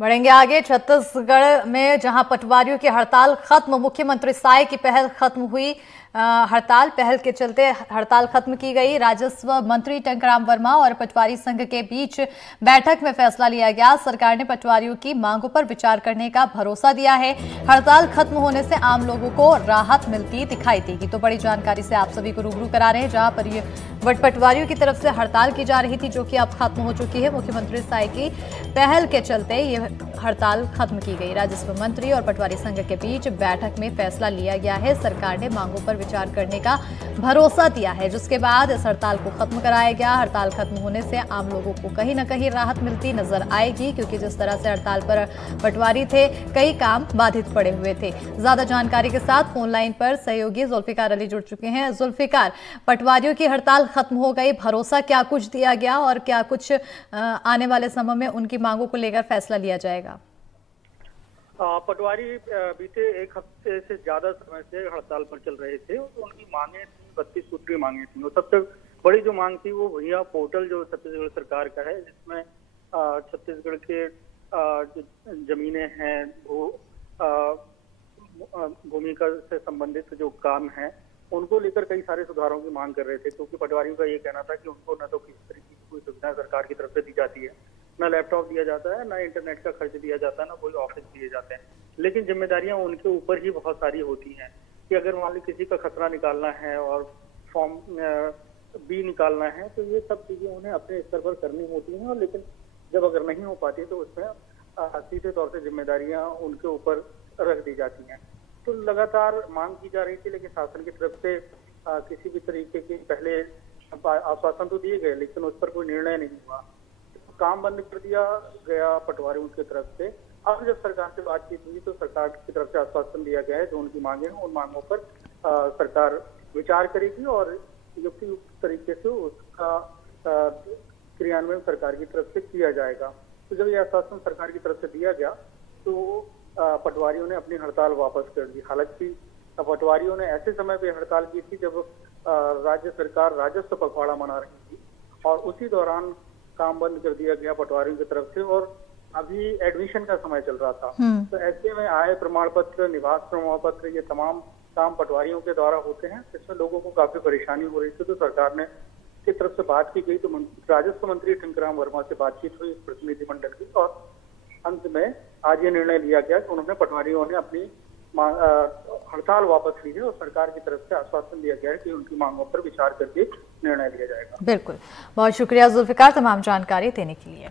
बढ़ेंगे आगे। छत्तीसगढ़ में जहां पटवारियों की हड़ताल खत्म, मुख्यमंत्री साय की पहल खत्म हुई। हड़ताल पहल के चलते हड़ताल खत्म की गई। राजस्व मंत्री टंकराम वर्मा और पटवारी संघ के बीच बैठक में फैसला लिया गया। सरकार ने पटवारियों की मांगों पर विचार करने का भरोसा दिया है। हड़ताल खत्म होने से आम लोगों को राहत मिलती दिखाई देगी। तो बड़ी जानकारी से आप सभी को रूबरू करा रहे हैं, जहां पर पटवारियों की तरफ से हड़ताल की जा रही थी, जो कि अब खत्म हो चुकी है। मुख्यमंत्री साय की पहल के चलते ये हड़ताल खत्म की गई। राजस्व मंत्री और पटवारी संघ के बीच बैठक में फैसला लिया गया है। सरकार ने मांगों पर विचार करने का भरोसा दिया है, जिसके बाद इस हड़ताल को खत्म कराया गया। हड़ताल खत्म होने से आम लोगों को कहीं ना कहीं राहत मिलती नजर आएगी, क्योंकि जिस तरह से हड़ताल पर पटवारी थे, कई काम बाधित पड़े हुए थे। ज्यादा जानकारी के साथ फोन लाइन पर सहयोगी जुल्फिकार अली जुड़ चुके हैं। जुल्फिकार, पटवारियों की हड़ताल खत्म हो गई, भरोसा क्या कुछ दिया गया और क्या कुछ आने वाले समय में उनकी मांगों को लेकर फैसला लिया जाएगा? पटवारी बीते एक हफ्ते से ज्यादा समय से हड़ताल पर चल रहे थे। तो उनकी मांगे थी, 32 सूत्रीय मांगे थी। और सबसे बड़ी जो मांग थी वो भैया पोर्टल जो छत्तीसगढ़ सरकार का है, जिसमें छत्तीसगढ़ के जमीनें हैं, भूमि से संबंधित जो काम है, उनको लेकर कई सारे सुधारों की मांग कर रहे थे। क्योंकि पटवारियों का ये कहना था कि उनको न तो किसी तरीके की कोई सुविधा सरकार की तरफ से दी जाती है, ना लैपटॉप दिया जाता है, ना इंटरनेट का खर्च दिया जाता है, ना कोई ऑफिस दिए जाते हैं। लेकिन जिम्मेदारियां उनके ऊपर ही बहुत सारी होती हैं कि अगर मान ली किसी का खतरा निकालना है और फॉर्म बी निकालना है, तो ये सब चीजें उन्हें अपने स्तर पर करनी होती हैं। और लेकिन जब अगर नहीं हो पाती तो उसमें सीधे तौर से जिम्मेदारियां उनके ऊपर रख दी जाती हैं। तो लगातार मांग की जा रही थी, लेकिन शासन की तरफ से किसी भी तरीके के पहले आश्वासन तो दिए गए, लेकिन उस पर कोई निर्णय नहीं हुआ। काम बंद कर दिया गया पटवारियों की तरफ से। अब जब सरकार से बातचीत हुई तो सरकार की तरफ से आश्वासन दिया गया है जो उनकी मांगे हैं, उन मांगों पर सरकार विचार करेगी और युक्त तरीके से उसका क्रियान्वयन सरकार की तरफ से किया जाएगा। तो जब यह आश्वासन सरकार की तरफ से दिया गया तो पटवारियों ने अपनी हड़ताल वापस कर दी। हालांकि पटवारियों ने ऐसे समय पे हड़ताल की थी जब राज्य सरकार राजस्व पखवाड़ा मना रही थी, और उसी दौरान काम बंद कर दिया गया पटवारियों की तरफ से। और अभी एडमिशन का समय चल रहा था, तो ऐसे में आय प्रमाण पत्र, निवास प्रमाण पत्र, ये तमाम काम पटवारियों के द्वारा होते हैं। इसमें लोगों को काफी परेशानी हो रही थी। तो सरकार ने की तरफ से बात की गई, तो राजस्व मंत्री टंकराम वर्मा से बातचीत हुई प्रतिनिधिमंडल की, और अंत में आज ये निर्णय लिया गया कि उन्होंने पटवारियों ने अपनी हड़ताल वापस ली है और सरकार की तरफ से आश्वासन दिया गया है कि उनकी मांगों पर विचार करके निर्णय लिया जाएगा। बिल्कुल, बहुत शुक्रिया जुल्फिकार तमाम जानकारी देने के लिए।